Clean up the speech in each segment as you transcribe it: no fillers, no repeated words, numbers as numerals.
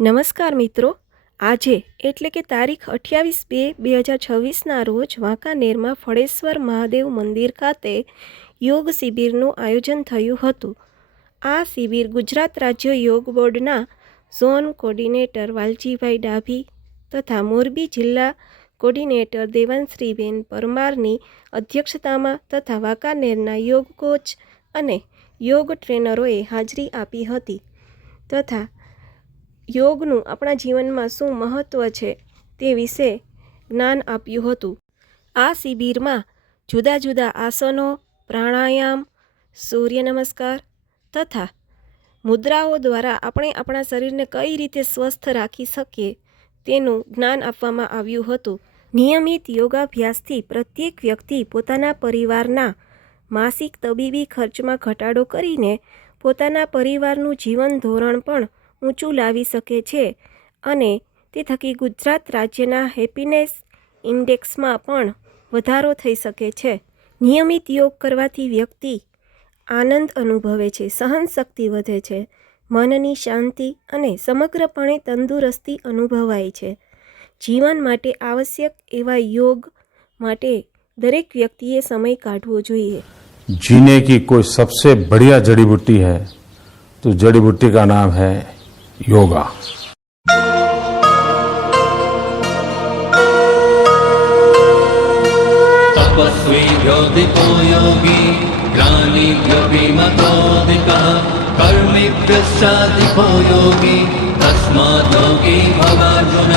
નમસ્કાર મિત્રો, આજે એટલે કે તારીખ 28/2/2026ના રોજ વાંકાનેરમાં ફળેશ્વર મહાદેવ મંદિર ખાતે યોગ શિબિરનું આયોજન થયું હતું. આ શિબિર ગુજરાત રાજ્ય યોગ બોર્ડના ઝોન કોર્ડિનેટર વાલજીભાઈ ડાભી તથા મોરબી જિલ્લા કોર્ડિનેટર દેવાંશ્રીબેન પરમારની અધ્યક્ષતામાં તથા વાંકાનેરના યોગ કોચ અને યોગ ટ્રેનરોએ હાજરી આપી હતી તથા યોગનું આપણા જીવનમાં શું મહત્ત્વ છે તે વિશે જ્ઞાન આપ્યું હતું. આ શિબિરમાં જુદા જુદા આસનો, પ્રાણાયામ, સૂર્ય નમસ્કાર તથા મુદ્રાઓ દ્વારા આપણે આપણા શરીરને કઈ રીતે સ્વસ્થ રાખી શકીએ તેનું જ્ઞાન આપવામાં આવ્યું હતું. નિયમિત યોગાભ્યાસથી પ્રત્યેક વ્યક્તિ પોતાના પરિવારના માસિક તબીબી ખર્ચમાં ઘટાડો કરીને પોતાના પરિવારનું જીવન ધોરણ પણ ઊંચું લાવી શકે છે અને તે થકી ગુજરાત રાજ્યના હેપીનેસ ઇન્ડેક્સમાં પણ વધારો થઈ શકે છે. નિયમિત યોગ કરવાથી વ્યક્તિ આનંદ અનુભવે છે, સહનશક્તિ વધે છે, મનની શાંતિ અને સમગ્રપણે તંદુરસ્તી અનુભવાય છે. જીવન માટે આવશ્યક એવા યોગ માટે દરેક વ્યક્તિએ સમય કાઢવો જોઈએ. जीने की कोई सबसे बढ़िया जड़ी बूटी है तो जड़ी बूटी का नाम है योगा. तपस्वीभ्योऽधिको योगी ज्ञानिभ्यो विमतोऽधिकः कर्मिभ्यश्चाधिको योगी तस्मात् योगी भवार्जुन.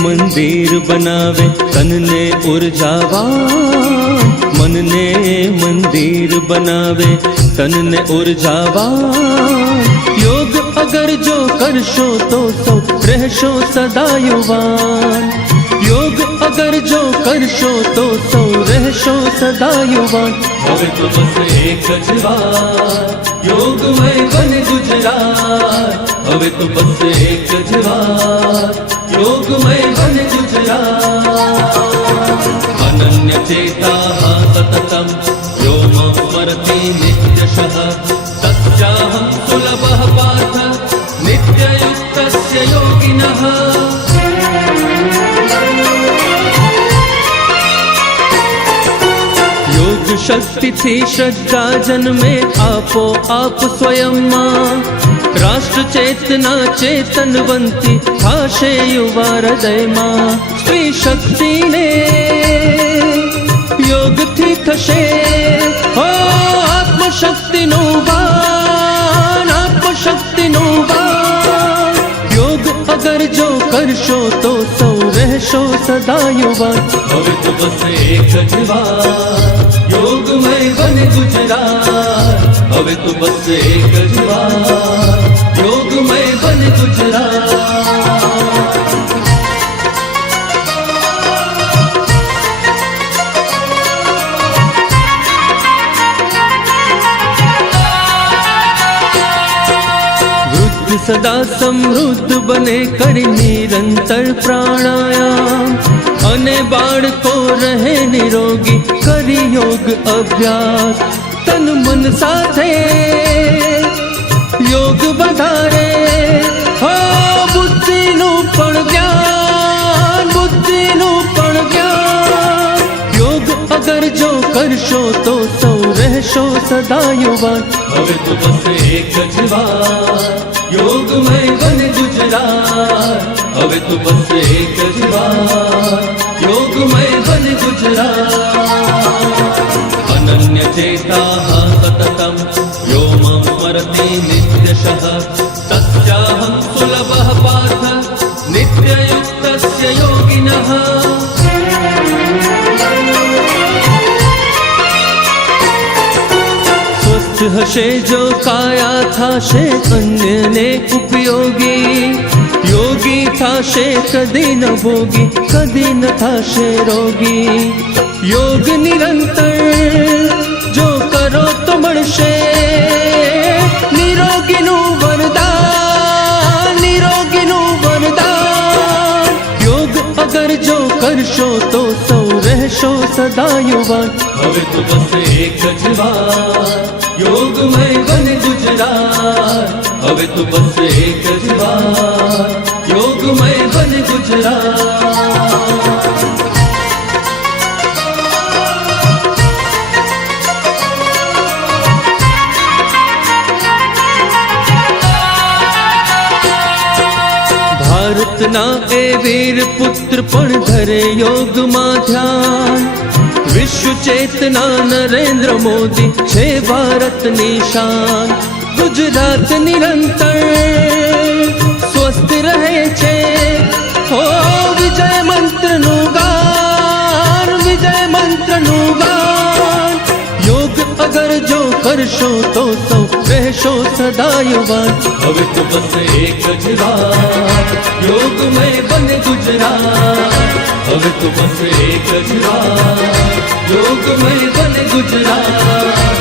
मंदिर बनावे तन ने ऊर्जावान, मन ने मंदिर बनावे तन ने ऊर्जावान. योग अगर जो करशो तो सो रहशो सदा युवान. योग अगर जो करशो तो सो रहशो सदा युवान. હવે તો બસ એક જ વાર યોગમય બન ગુજરાત. હવે તો બસ એક જ વાર योगमय बन गुजरात. अनन्य चेता सततम यो मम स्मरति नित्यशः तस्याहं सुलभः पार्थ नित्ययुक्तस्य योगिनः. योग शक्ति थी श्रद्धा जन्मे आपो आप स्वयं मां. राष्ट्र चेतना चेतनवंती भाषे युवा हृदय मां. स्त्री शक्ति ने योग थी थशे हो आत्मशक्ति नो वान, आत्मशक्ति नो वान. योग अगर जो करशो तो सौ रहशो सदा युवान. હવે તો બસ એક જ વાર યોગમય બન ગુજરાત. હવે તો બસ એક જ વાર योगमय बन गुजरात. वृद्ध सदा समृद्ध बने करी निरंतर प्राणायाम. अने बाळको रहे निरोगी करी योग अभ्यास. तन मन साथे योग વધારે હો બુદ્ધિનું પણ જ્ઞાન, બુદ્ધિનું પણ જ્ઞાન. યોગ અગર જો કરશો તો સૌ રહેશો સદા યુવાન. હવે તો બસ એક જ વાર યોગમય બન ગુજરાત. હવે તો બસ એક જ વાર યોગમય બન ગુજરાત. अनन्य चेता सततम यो मम स्मरति नित्यशः तस्याहं सुलभः पार्थ नित्ययुक्तस्य योगिनः. स्वस्थ हशे जो काया थाशे अन्यने उपयोगी. योगी थाशे कदी न भोगी कदी न थाशे रोगी. योग निरंतर जो करो तो મળશે નિરોગી કરશો તો સૌ રહેશો સદા યુવાન. હવે તો બસ એક જ વાત, યોગમય બને ગુજરાત. હવે તો બસ એક જ વાત, યોગમય બને ગુજરાત. ભારતના એ વીર પુત્ર પણ ધરે યોગમાં ધ્યાન. વિશ્વ ચેતના નરેન્દ્ર મોદી છે ભારતની શાન. ગુજરાત નિરંતર સ્વસ્થ રહે છે, હો વિજય મંત્રનું ગાન, વિજય મંત્રનું ગાન. યોગ અગર જો કરશો તો સૌ રહેશો સદા યુવાન. હવે તો બસ એક જ વાત, યોગમય બને ગુજરાત. હવે તો બસ એક જ વાત, યોગમય બને ગુજરાત.